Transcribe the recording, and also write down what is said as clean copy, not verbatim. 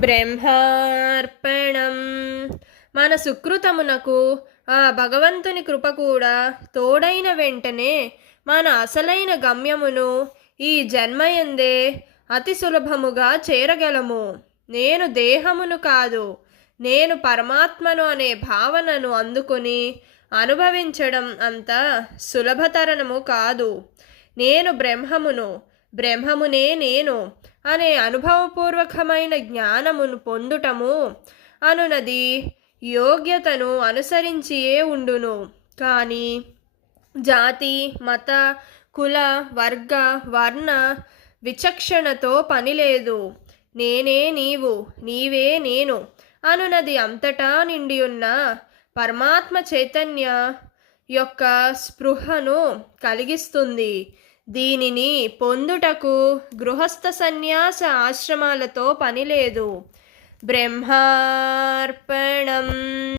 బ్రహ్మార్పణం. మన సుకృతమునకు ఆ భగవంతుని కృప కూడా తోడైన వెంటనే మన అసలైన గమ్యమును ఈ జన్మయందే అతి సులభముగా చేరగలము. నేను దేహమును కాదు, నేను పరమాత్మను అనే భావనను అందుకొని అనుభవించడం అంత సులభతరము కాదు. నేను బ్రహ్మమును, బ్రహ్మమునే నేను అనే అనుభవపూర్వకమైన జ్ఞానమును పొందుటము అనునది యోగ్యతను అనుసరించియే ఉండును. కానీ జాతి, మత, కుల, వర్గ, వర్ణ విచక్షణతో పనిలేదు. నేనే నీవు, నీవే నేను అనునది అంతటా నిండియున్న పరమాత్మ చైతన్య యొక్క స్పృహను కలిగిస్తుంది. దీనిని పొందుటకు గృహస్థ సన్యాస ఆశ్రమాలతో పనిలేదు. బ్రహ్మార్పణం.